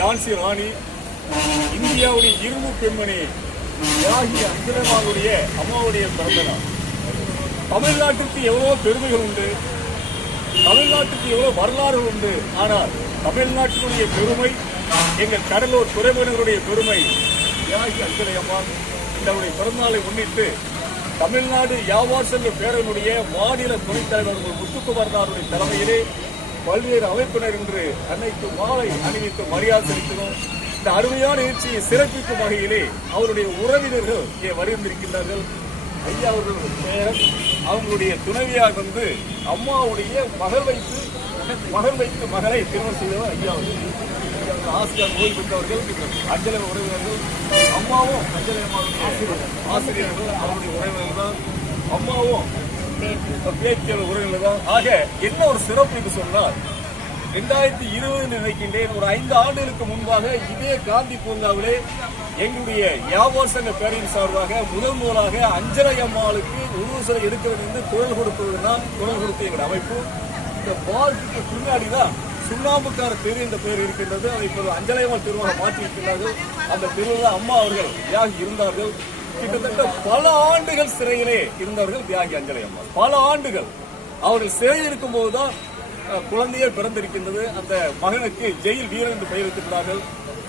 ஜான்சி ராணி, இந்தியாவுடைய இரும்பு பெண்மணி தியாகி அஞ்சலம்மாளுடைய அம்மாவுடைய பிறந்த நாள். தமிழ்நாட்டுக்கு எவ்வளவோ பெருமைகள் உண்டு, தமிழ்நாட்டுக்கு எவ்வளவு வரலாறு உண்டு. ஆனால் தமிழ்நாட்டினுடைய பெருமை, எங்கள் கடலூர் துறைமுகங்களுடைய பெருமை தியாகி அஞ்சலம்மாள். இவருடைய பிறந்தநாளை முன்னிட்டு தமிழ்நாடு வியாபார சங்க பேரவையினுடைய மாநில துணைத் தலைவர் முத்துக்குமாரனுடைய தலைமையிலே பல்வேறு அமைப்பினர் இன்று அன்னைக்கு மாலை அணிவித்து மரியாதை செலுத்தினோம். இந்த அருமையான நிகழ்ச்சியை சிறப்பிக்கும் வகையிலே அவருடைய உறவினர்கள் இங்கே வருகின்றிருக்கின்றார்கள். ஐயா அவர்கள் பெயர், அவங்களுடைய துணைவியாக வந்து அம்மாவுடைய மகள் வைத்து மகளை திருமணம் செய்தவர் ஐயா ஆசிரியர் ஓய்வு பெற்றவர்கள், அஞ்சலக உறவினர்கள். அம்மாவும் அஞ்சலக ஆசிரியர்கள், அவருடைய உறவினர்கள் தான். அம்மாவும் பேச்சியல் உறவினர்கள் தான். ஆக என்ன ஒரு சிறப்பு என்று சொன்னால், 2020 நினைக்கின்றேன், ஒரு 5 ஆண்டுகளுக்கு முன்பாக இதே காந்தி பூங்காவிலே எங்களுடைய வியாபார சங்க பேரவையின் சார்பாக முதலாக அஞ்சலை அம்மாளுக்கு உருவ சிலை எடுக்கிறது என்று குரல் கொடுப்பதுதான் குரல் கொடுத்த எங்களுடைய அமைப்பு. இந்த பார்க்கு பின்னாடிதான் சுண்ணாம்புக்கார தெரு என்ற பெயர் இருக்கின்றது. அதை இப்போது அஞ்சலை அம்மாள் தெருவாக மாற்றி இருக்கின்றார்கள். அந்த தெருவில் அம்மா அவர்கள் தியாகி இருந்தார்கள். கிட்டத்தட்ட பல ஆண்டுகள் சிறையிலே இருந்தவர்கள் தியாகி அஞ்சலை அம்மாள். பல ஆண்டுகள் அவர்கள் சிறையில் இருக்கும் போதுதான் குழந்தையே பிறந்திருக்கின்றது. அந்த மகனுக்கு ஜெயில் வீரன் என்று பெயர் வைத்திருக்கிறார்கள்.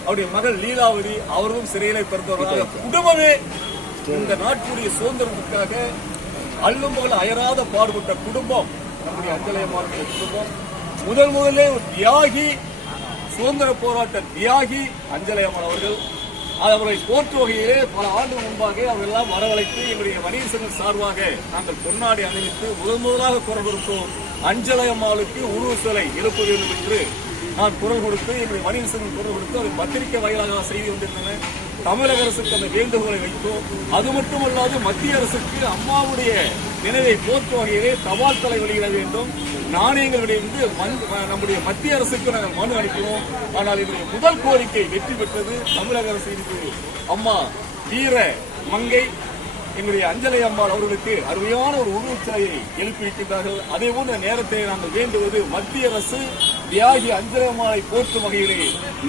அவருடைய மகள் லீலாவதி, அவர்களும் சிறையிலே பிறந்தவர்களாக குடும்பமே இந்த நாட்டுடைய சுதந்திரத்துக்காக அல்லும் போல அயராத பாடுபட்ட குடும்பம் நம்முடைய அஞ்சலை அம்மாளுடைய குடும்பம். முதலே ஒரு தியாகி, சுதந்திர போராட்ட தியாகி அஞ்சலை அம்மாள் அவர்கள். அவர்களை போற்று வகையிலே பல ஆண்டுகள் முன்பாக அவர்களெல்லாம் வரவழைத்து எங்களுடைய வணிகர் சங்க சார்பாக நாங்கள் பொன்னாடி அணிவித்து முதலாக குரல் கொடுத்தோம். அஞ்சலை அம்மாளுக்கு உருவ சிலை எழுப்ப வேண்டும் என்று நான் குரல் கொடுத்து எங்களுடைய வணிகர் சங்கம் குரல் கொடுத்து அதை பத்திரிகை வாயிலாக செய்தி வந்திருந்தன. தமிழக அரசுக்கு அந்த வேண்டுகோளை வைத்தோம். அது மட்டுமல்லாது மத்திய அரசுக்கு அம்மாவுடைய நினைவை போற்றும் வகையிலே தபால் தலை வெளியிட வேண்டும், நாணயங்களுடைய நம்முடைய மத்திய அரசுக்கு நாங்கள் மனு அளிக்கிறோம். ஆனால் இதனுடைய முதல் கோரிக்கை வெற்றி பெற்றது. தமிழக அரசு அம்மா வீர மங்கை எங்களுடைய அஞ்சலை அம்மாள் அவர்களுக்கு அருமையான ஒரு உருவச்சிலையை எழுப்பியிருக்கின்றார்கள். அதே போன்ற நேரத்தை நாங்கள் வேண்டுவது, மத்திய அரசு தியாகி அஞ்சலை அம்மாளை போற்றும் வகையிலே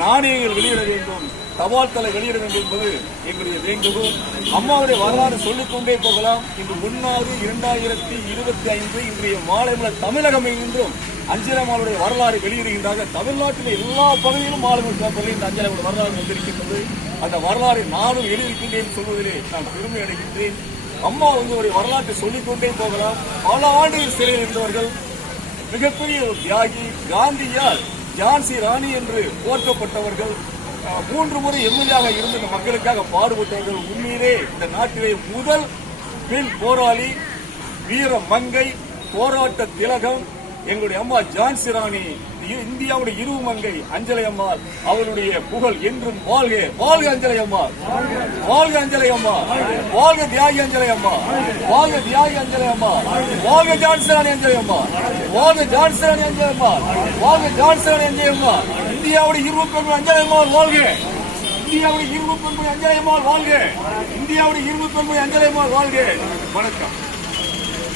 நாணயங்கள் வெளியிட வேண்டும், தபால் தலை வெளியிட வேண்டும் என்பது எங்களுடைய வேண்டுகோள். அம்மாவுடைய வரலாறு சொல்லிக்கொண்டே போகலாம். இன்று 1/6/2025 இன்றைய மாலை தமிழகம் என்றும் அஞ்சலை அம்மாளுடைய வரலாறு வெளியிடுகின்றார்கள். தமிழ்நாட்டில் எல்லா பகுதியிலும் மாலை பேப்பரில் இந்த அஞ்சலை வரலாறு வந்திருக்கின்றது. அந்த வரலாறை நானும் எழுதியிருக்கின்றேன் சொல்வதிலே நான் பெருமை அடைகின்றேன். அம்மா ஒரு வரலாற்றை சொல்லிக்கொண்டே போகலாம். பல ஆண்டுகள் சிறையில் இருந்தவர்கள், மிகப்பெரிய ஒரு தியாகி, காந்தியால் ஜான்சி ராணி என்று போற்றப்பட்டவர்கள், 3 முறை எம்எல்ஏ இருந்து இந்த மக்களுக்காக பாடுபட்டவர்கள். உண்மையிலே இந்த நாட்டிலே முதல் பெண் போராளி, வீர மங்கை, போராட்ட திலகம் எங்களுடைய அம்மா ஜான்சி ராணி, இந்தியாவுடைய இருவு மங்கை அஞ்சலை அம்மாள். அவருடைய புகழ் என்றும் வாழ்க. வாழ்க அஞ்சலை அம்மாள், வாழ்க அஞ்சலை அம்மாள், வாழ்க தியாகி அஞ்சலை அம்மாள், வாழ்க தியாகி அஞ்சலை அம்மாள், வாழ்க ஜான்சி ராணி அஞ்சலை அம்மாள், வாழ்க ஜான்சி ராணி அஞ்சலை அம்மாள், வாழ்க ஜான்சி ராணி அஞ்சலை அம்மாள். இந்தியாவுடைய இருவு பெண்மணி அஞ்சலை அம்மாள் வாழ்க. இந்தியாவுடைய இருவு பெண்மணி அஞ்சலை அம்மாள் வாழ்க. இந்தியாவுடைய இருவு பெண்மணி அஞ்சலை அம்மாள் வாழ்க. வணக்கம்.